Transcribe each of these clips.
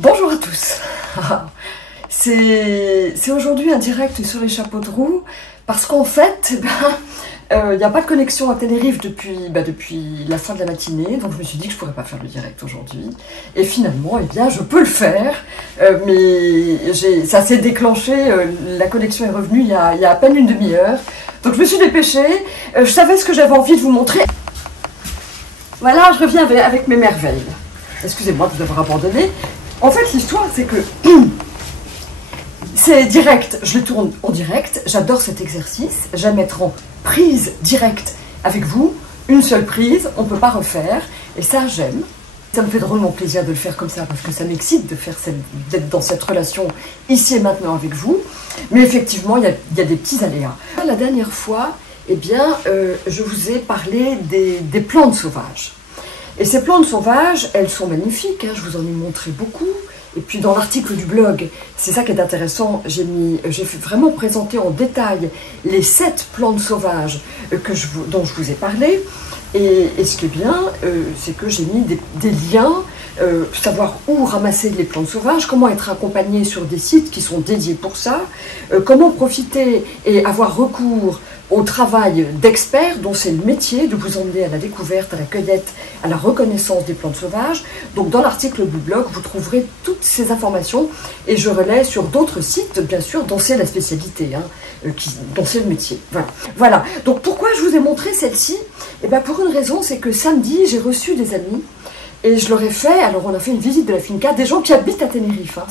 Bonjour à tous. C'est aujourd'hui un direct sur les chapeaux de roue parce qu'en fait, il n'y a pas de connexion à Tenerife depuis la fin de la matinée, donc je me suis dit que je ne pourrais pas faire le direct aujourd'hui. Et finalement, je peux le faire, mais ça s'est déclenché, la connexion est revenue il y a à peine une demi-heure. Donc je me suis dépêchée, je savais ce que j'avais envie de vous montrer. Voilà, je reviens avec mes merveilles. Excusez-moi de vous avoir abandonné. En fait, l'histoire, c'est que c'est direct, je le tourne en direct, j'adore cet exercice, j'aime être en prise directe avec vous, une seule prise, on ne peut pas refaire, et ça, j'aime. Ça me fait drôlement plaisir de le faire comme ça, parce que ça m'excite d'être dans cette relation ici et maintenant avec vous, mais effectivement, il y a des petits aléas. La dernière fois, je vous ai parlé des plantes sauvages. Et ces plantes sauvages, elles sont magnifiques, hein, je vous en ai montré beaucoup. Et puis dans l'article du blog, c'est ça qui est intéressant, j'ai vraiment présenté en détail les 7 plantes sauvages dont je vous ai parlé. Et ce qui est bien, c'est que j'ai mis des liens, savoir où ramasser les plantes sauvages, comment être accompagné sur des sites qui sont dédiés pour ça, comment profiter et avoir recours au travail d'experts dont c'est le métier de vous emmener à la découverte, à la cueillette, à la reconnaissance des plantes sauvages. Donc dans l'article du blog, vous trouverez toutes ces informations et je relaie sur d'autres sites, bien sûr, dont c'est la spécialité, hein, dont c'est le métier. Voilà. Donc pourquoi je vous ai montré celle-ci? Pour une raison, c'est que samedi, j'ai reçu des amis et je leur ai fait, alors on a fait une visite de la finca, des gens qui habitent à Tenerife, hein,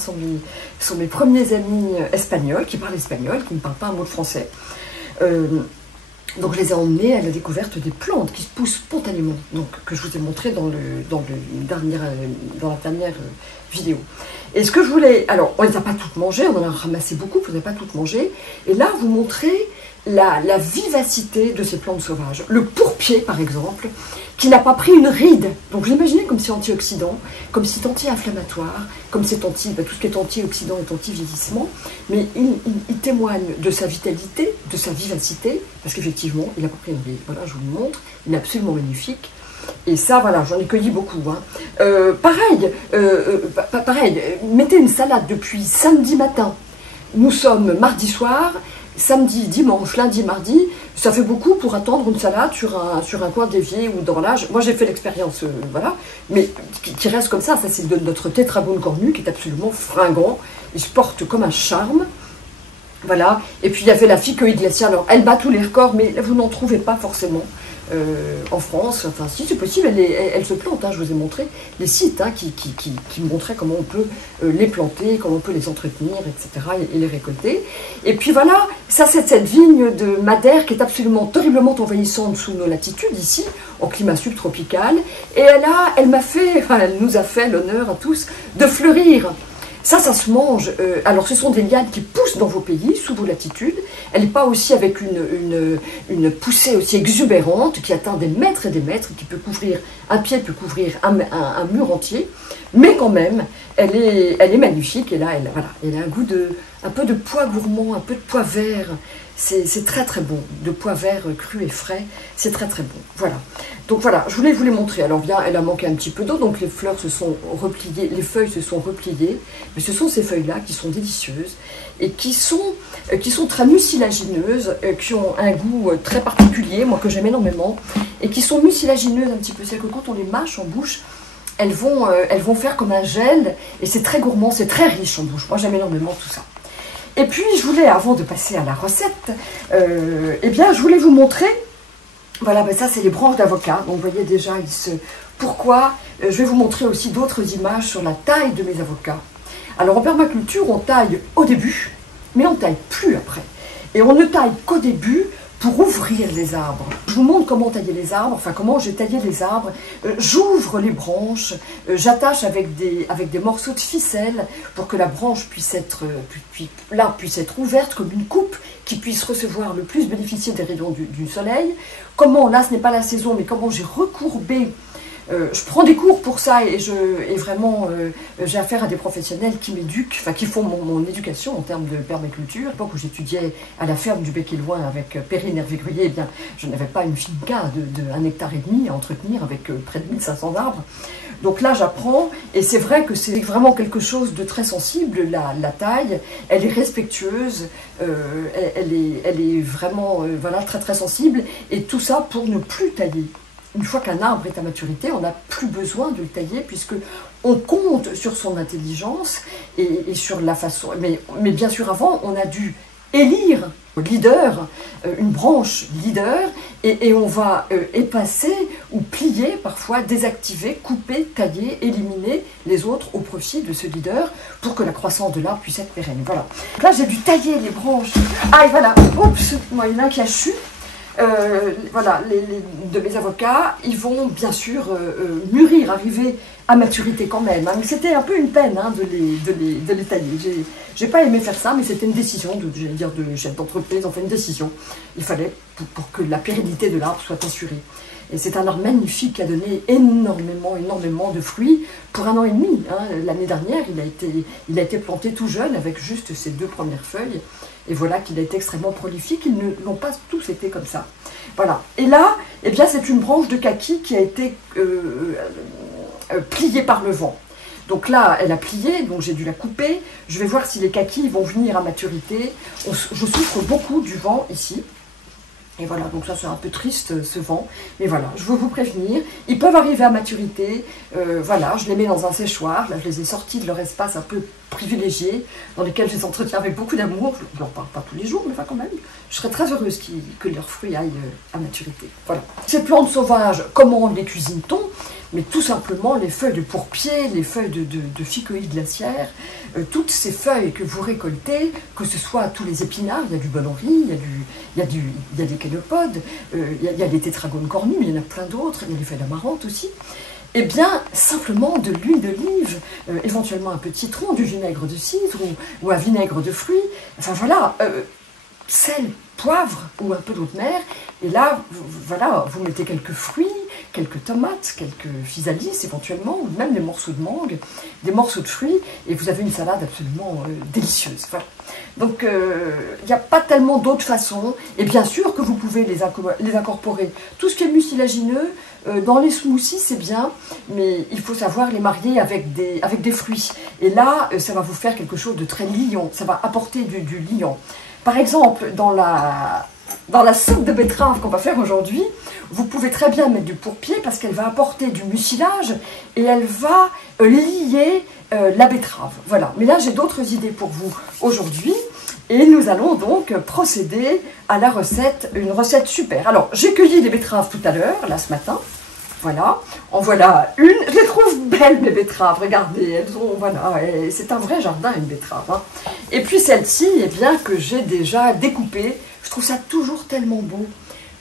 sont mes premiers amis espagnols, qui parlent espagnol, qui ne parlent pas un mot de français. Donc je les ai emmenés à la découverte des plantes qui se poussent spontanément, donc que je vous ai montré dans la dernière vidéo. Et ce que je voulais, alors on ne les a pas toutes mangées, on en a ramassé beaucoup, on ne les a pas toutes mangées, et là vous montrez la vivacité de ces plantes sauvages. Le pourpier par exemple, qui n'a pas pris une ride, donc je l'imaginais comme si antioxydant, comme si anti-inflammatoire, comme c'est tout ce qui est antioxydant est anti-vieillissement, mais il témoigne de sa vitalité, de sa vivacité, parce qu'effectivement, il n'a pas pris une ride. Voilà, je vous le montre, il est absolument magnifique. Et ça, voilà, j'en ai cueilli beaucoup. Hein. Pareil, mettez une salade depuis samedi matin. Nous sommes mardi soir, samedi, dimanche, lundi, mardi, ça fait beaucoup pour attendre une salade sur un coin dévié ou dans l'âge. Moi, j'ai fait l'expérience, voilà, mais qui reste comme ça c'est notre tétragone cornu qui est absolument fringant. Il se porte comme un charme. Voilà, et puis il y avait la ficoïde glaciale. Alors, elle bat tous les records, mais vous n'en trouvez pas forcément en France. Enfin, si c'est possible, elle se plante. Hein, je vous ai montré les sites hein, qui montraient comment on peut les planter, comment on peut les entretenir, etc. et les récolter. Et puis voilà, ça c'est cette vigne de Madère qui est absolument terriblement envahissante sous nos latitudes, ici, en climat subtropical. Et elle nous a fait l'honneur à tous de fleurir. Ça se mange. Alors, ce sont des lianes qui poussent dans vos pays, sous vos latitudes. Elle n'est pas aussi avec une poussée aussi exubérante qui atteint des mètres et des mètres, qui peut couvrir, un pied peut couvrir un mur entier. Mais quand même, elle est magnifique. Et là, elle a un goût un peu de pois gourmand, un peu de pois vert. C'est très très bon, de pois vert cru et frais, c'est très très bon. Voilà. Donc voilà, je voulais vous les montrer. Alors bien, elle a manqué un petit peu d'eau, donc les fleurs se sont repliées, les feuilles se sont repliées. Mais ce sont ces feuilles-là qui sont délicieuses et qui sont très mucilagineuses, qui ont un goût très particulier, moi que j'aime énormément, et qui sont mucilagineuses un petit peu. C'est que quand on les mâche en bouche, elles vont faire comme un gel et c'est très gourmand, c'est très riche en bouche. Moi j'aime énormément tout ça. Et puis, je voulais, avant de passer à la recette, je voulais vous montrer, voilà, ça c'est les branches d'avocat. Donc, vous voyez déjà, pourquoi. Je vais vous montrer aussi d'autres images sur la taille de mes avocats. Alors, en permaculture, on taille au début, mais on ne taille plus après. Et on ne taille qu'au début pour ouvrir les arbres. Je vous montre comment tailler les arbres, enfin comment j'ai taillé les arbres. J'ouvre les branches, j'attache avec des morceaux de ficelle pour que la branche puisse être ouverte comme une coupe qui puisse recevoir le plus bénéficier des rayons du soleil. Comment, là ce n'est pas la saison, mais comment j'ai recourbé Je prends des cours pour ça et vraiment j'ai affaire à des professionnels qui m'éduquent, enfin qui font mon éducation en termes de permaculture. À l'époque où j'étudiais à la ferme du Bec-et-Loing avec Perrine Hervé-Gruyer, eh bien je n'avais pas une finca de 1,5 hectare à entretenir avec près de 1500 arbres. Donc là j'apprends et c'est vrai que c'est vraiment quelque chose de très sensible, la taille, elle est respectueuse, elle est vraiment voilà, très très sensible et tout ça pour ne plus tailler. Une fois qu'un arbre est à maturité, on n'a plus besoin de le tailler puisque on compte sur son intelligence et sur la façon. Mais bien sûr, avant, on a dû élire leader, une branche leader, et on va épacer ou plier, parfois désactiver, couper, tailler, éliminer les autres au profit de ce leader pour que la croissance de l'arbre puisse être pérenne. Voilà. Donc là, j'ai dû tailler les branches. Ah, et voilà, oups, moi, il y en a un qui a chu. Voilà, de mes avocats, ils vont bien sûr mûrir, arriver à maturité quand même. Hein, mais c'était un peu une peine hein, de les tailler. J'ai pas aimé faire ça, mais c'était une décision de chef d'entreprise. On fait une décision. Il fallait pour que la pérennité de l'arbre soit assurée. Et c'est un arbre magnifique qui a donné énormément de fruits pour 1 an et demi. Hein. L'année dernière, il a été planté tout jeune avec juste ses 2 premières feuilles. Et voilà qu'il a été extrêmement prolifique. Ils ne l'ont pas tous été comme ça. Voilà. Et là, eh bien, c'est une branche de kaki qui a été pliée par le vent. Donc là, elle a plié, donc j'ai dû la couper. Je vais voir si les kakis vont venir à maturité. Je souffre beaucoup du vent ici. Et voilà, donc ça c'est un peu triste ce vent, mais voilà, je veux vous prévenir, ils peuvent arriver à maturité, voilà, je les mets dans un séchoir, là je les ai sortis de leur espace un peu privilégié, dans lesquels je les entretiens avec beaucoup d'amour, je ne leur parle pas tous les jours, mais enfin quand même, je serais très heureuse que leurs fruits aillent à maturité, voilà. Ces plantes sauvages, comment les cuisine-t-on? Mais tout simplement les feuilles de pourpier, les feuilles de ficoïde glaciaire, toutes ces feuilles que vous récoltez, que ce soit tous les épinards, il y a du bolonri, il y a des kénopodes, il y a des tétragones cornus, il y en a plein d'autres, il y a des feuilles d'amarante aussi. Eh bien, simplement de l'huile d'olive, éventuellement un peu de citron, du vinaigre de cidre ou un vinaigre de fruits, enfin voilà, sel, poivre ou un peu d'eau de mer, et là, voilà, vous mettez quelques fruits, quelques tomates, quelques physalis éventuellement, ou même des morceaux de mangue, des morceaux de fruits, et vous avez une salade absolument délicieuse. Voilà. Donc, il n'y a pas tellement d'autres façons, et bien sûr que vous pouvez les incorporer. Tout ce qui est mucilagineux, dans les smoothies, c'est bien, mais il faut savoir les marier avec des fruits. Et là, ça va vous faire quelque chose de très liant, ça va apporter du liant. Par exemple, dans la soupe de betterave qu'on va faire aujourd'hui, vous pouvez très bien mettre du pourpier parce qu'elle va apporter du mucilage et elle va lier la betterave. Voilà. Mais là, j'ai d'autres idées pour vous aujourd'hui et nous allons donc procéder à la recette, une recette super. Alors, j'ai cueilli les betteraves tout à l'heure, là ce matin. Voilà, en voilà une. Je les trouve belles, mes betteraves. Regardez, elles ont, voilà, c'est un vrai jardin, une betterave. Hein. Et puis celle-ci, eh bien, que j'ai déjà découpée. Je trouve ça toujours tellement beau.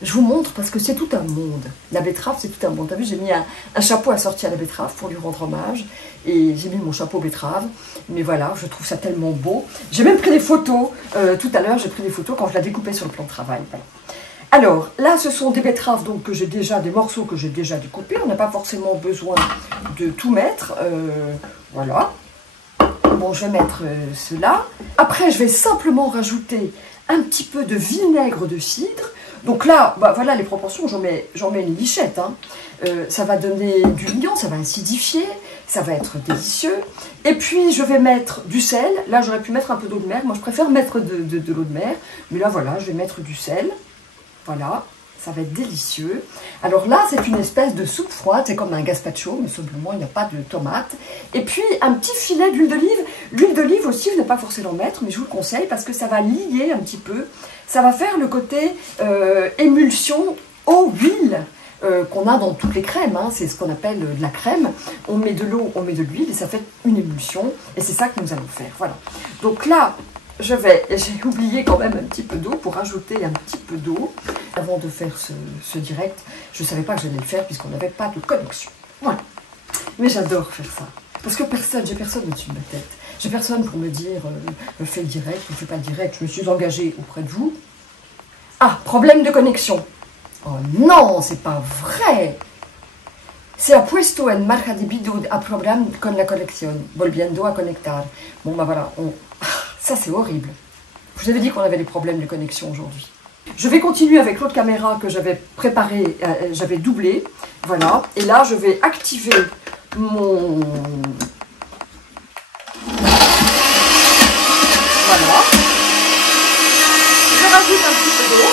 Je vous montre parce que c'est tout un monde. La betterave, c'est tout un monde. T'as vu, j'ai mis un chapeau assorti à la betterave pour lui rendre hommage. Et j'ai mis mon chapeau betterave. Mais voilà, je trouve ça tellement beau. J'ai même pris des photos. Tout à l'heure, j'ai pris des photos quand je la découpais sur le plan de travail. Voilà. Alors, là, ce sont des betteraves donc, que j'ai déjà, des morceaux que j'ai déjà découpés. On n'a pas forcément besoin de tout mettre. Voilà. Bon, je vais mettre cela. Après, je vais simplement rajouter un petit peu de vinaigre de cidre. Donc là, bah, voilà les proportions, j'en mets une lichette. Hein. Ça va donner du liant, ça va acidifier, ça va être délicieux. Et puis, je vais mettre du sel. Là, j'aurais pu mettre un peu d'eau de mer. Moi, je préfère mettre de l'eau de mer. Mais là, voilà, je vais mettre du sel. Voilà, ça va être délicieux. Alors là, c'est une espèce de soupe froide, c'est comme un gazpacho, mais simplement il n'y a pas de tomates. Et puis un petit filet d'huile d'olive. L'huile d'olive aussi, je n'ai pas forcément mettre, mais je vous le conseille parce que ça va lier un petit peu. Ça va faire le côté émulsion eau-huile qu'on a dans toutes les crèmes. Hein. C'est ce qu'on appelle de la crème. On met de l'eau, on met de l'huile et ça fait une émulsion. Et c'est ça que nous allons faire. Voilà. Donc là, j'ai oublié quand même un petit peu d'eau pour rajouter un petit peu d'eau. Avant de faire ce direct, je ne savais pas que j'allais le faire puisqu'on n'avait pas de connexion. Voilà. Mais j'adore faire ça. Parce que j'ai personne au-dessus de ma tête. J'ai personne pour me dire fais le direct, ne fais pas le direct. Je me suis engagée auprès de vous. Ah, problème de connexion. Oh non, c'est pas vrai. Se ha puesto en marcha de bidou a problème con la connexion, volviendo a conectar. Bon, bah voilà, ça c'est horrible. Je vous avais dit qu'on avait des problèmes de connexion aujourd'hui. Je vais continuer avec l'autre caméra que j'avais préparée, j'avais doublé. Voilà, et là je vais activer mon... Voilà. Je rajoute un petit peu d'eau.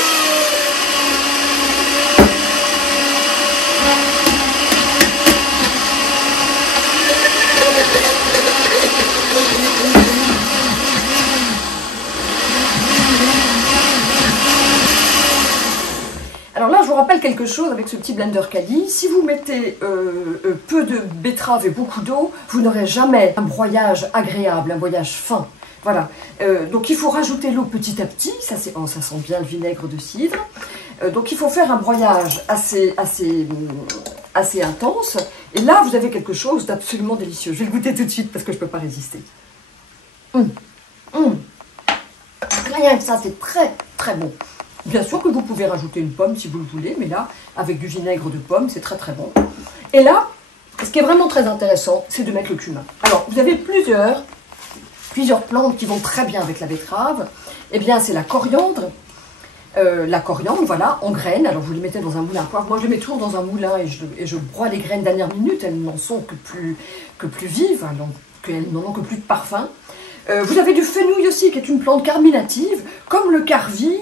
Alors là, je vous rappelle quelque chose avec ce petit blender Caddy. Si vous mettez peu de betterave et beaucoup d'eau, vous n'aurez jamais un broyage agréable, un broyage fin. Voilà. Donc il faut rajouter l'eau petit à petit. Ça, ça sent bien le vinaigre de cidre. Donc il faut faire un broyage assez intense. Et là, vous avez quelque chose d'absolument délicieux. Je vais le goûter tout de suite parce que je ne peux pas résister. Rien que ça, c'est très très bon. Bien sûr que vous pouvez rajouter une pomme si vous le voulez, mais là, avec du vinaigre de pomme, c'est très très bon. Et là, ce qui est vraiment très intéressant, c'est de mettre le cumin. Alors, vous avez plusieurs plantes qui vont très bien avec la betterave. Eh bien, c'est la coriandre. Voilà, en graines. Alors, vous les mettez dans un moulin à poivre. Moi, je les mets toujours dans un moulin et je broie les graines dernière minute. Elles n'en sont que plus vives, alors qu'elles n'en ont que plus de parfum. Vous avez du fenouil aussi, qui est une plante carminative, comme le carvi,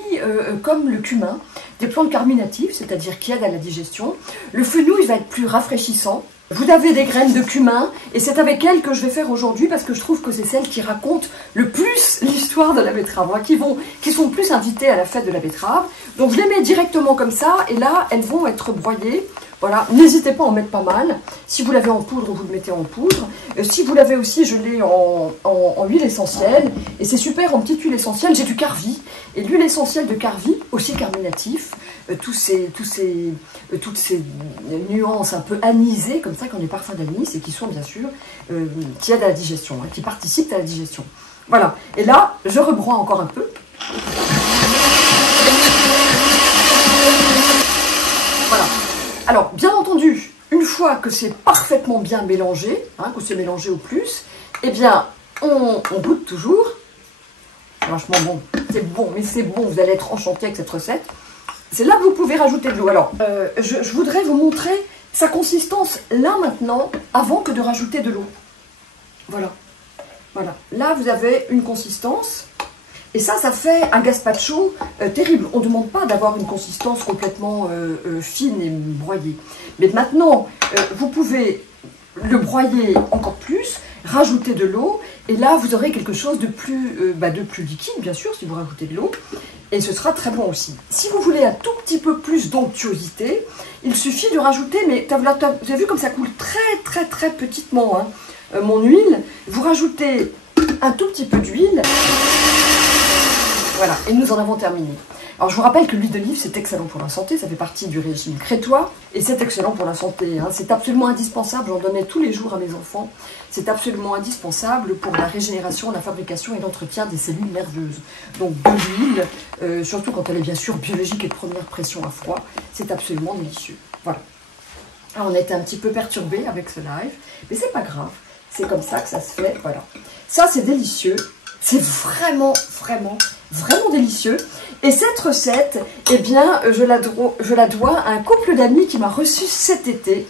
comme le cumin. Des plantes carminatives, c'est-à-dire qui aident à la digestion. Le fenouil va être plus rafraîchissant. Vous avez des graines de cumin, et c'est avec elles que je vais faire aujourd'hui, parce que je trouve que c'est celles qui racontent le plus l'histoire de la betterave, qui sont plus invitées à la fête de la betterave. Donc je les mets directement comme ça, et là, elles vont être broyées. Voilà, n'hésitez pas à en mettre pas mal. Si vous l'avez en poudre, vous le mettez en poudre. Si vous l'avez aussi, je l'ai en huile essentielle. Et c'est super en petite huile essentielle. J'ai du carvi. Et l'huile essentielle de carvi, aussi carminatif. Toutes ces nuances un peu anisées, comme ça, qui ont des parfums d'anis et qui sont bien sûr, qui aident à la digestion, hein, qui participent à la digestion. Voilà. Et là, je rebroie encore un peu. Voilà. Alors, bien entendu, une fois que c'est parfaitement bien mélangé, hein, que c'est mélangé au plus, eh bien, on goûte toujours. Franchement, bon, c'est bon, mais c'est bon, vous allez être enchanté avec cette recette. C'est là que vous pouvez rajouter de l'eau. Alors, je voudrais vous montrer sa consistance là maintenant, avant que de rajouter de l'eau. Voilà. Voilà. Là, vous avez une consistance. Et ça fait un gazpacho terrible. On ne demande pas d'avoir une consistance complètement fine et broyée. Mais maintenant, vous pouvez le broyer encore plus, rajouter de l'eau, et là, vous aurez quelque chose de plus liquide, bien sûr, si vous rajoutez de l'eau. Et ce sera très bon aussi. Si vous voulez un tout petit peu plus d'onctuosité, il suffit de rajouter, mais vous avez vu comme ça coule très très très petitement, hein, mon huile. Vous rajoutez un tout petit peu d'huile. Voilà, et nous en avons terminé. Alors je vous rappelle que l'huile d'olive, c'est excellent pour la santé, ça fait partie du régime crétois, et c'est excellent pour la santé. Hein. C'est absolument indispensable, j'en donnais tous les jours à mes enfants, c'est absolument indispensable pour la régénération, la fabrication et l'entretien des cellules nerveuses. Donc de l'huile, surtout quand elle est bien sûr biologique et de première pression à froid, c'est absolument délicieux. Voilà. Alors on a été un petit peu perturbé avec ce live, mais c'est pas grave, c'est comme ça que ça se fait, voilà. Ça c'est délicieux, c'est vraiment délicieux. Et cette recette, eh bien, je la dois à un couple d'amis qui m'a reçu cet été.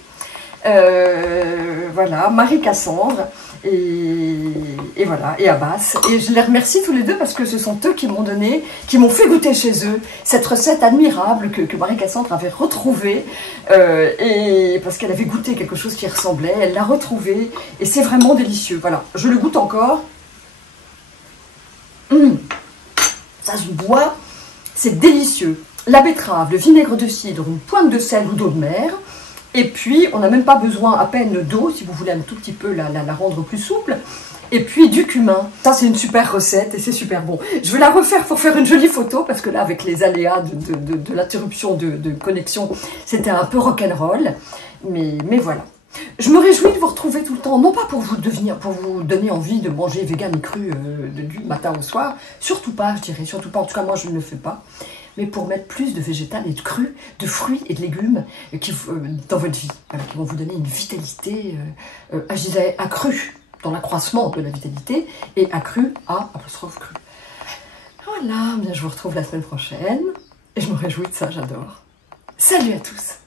Voilà, Marie-Cassandre et voilà, et Abbas. Et je les remercie tous les deux parce que ce sont eux qui m'ont donné, qui m'ont fait goûter chez eux cette recette admirable que Marie-Cassandre avait retrouvée. Et parce qu'elle avait goûté quelque chose qui ressemblait, elle l'a retrouvée. Et c'est vraiment délicieux. Voilà, je le goûte encore. Ça se boit, c'est délicieux. La betterave, le vinaigre de cidre, une pointe de sel ou d'eau de mer. Et puis, on n'a même pas besoin à peine d'eau, si vous voulez un tout petit peu la rendre plus souple. Et puis, du cumin. Ça, c'est une super recette et c'est super bon. Je vais la refaire pour faire une jolie photo, parce que là, avec les aléas de l'interruption de connexion, c'était un peu rock'n'roll. Mais voilà. Je me réjouis de vous retrouver tout le temps, non pas pour vous donner envie de manger vegan et cru du matin au soir, surtout pas, je dirais, surtout pas, en tout cas moi je ne le fais pas. mais pour mettre plus de végétal et de cru, de fruits et de légumes dans votre vie, voilà, qui vont vous donner une vitalité, je disais accrue dans l'accroissement de la vitalité, et accrue à apostrophe cru. Voilà, bien je vous retrouve la semaine prochaine, et je me réjouis de ça, j'adore. Salut à tous!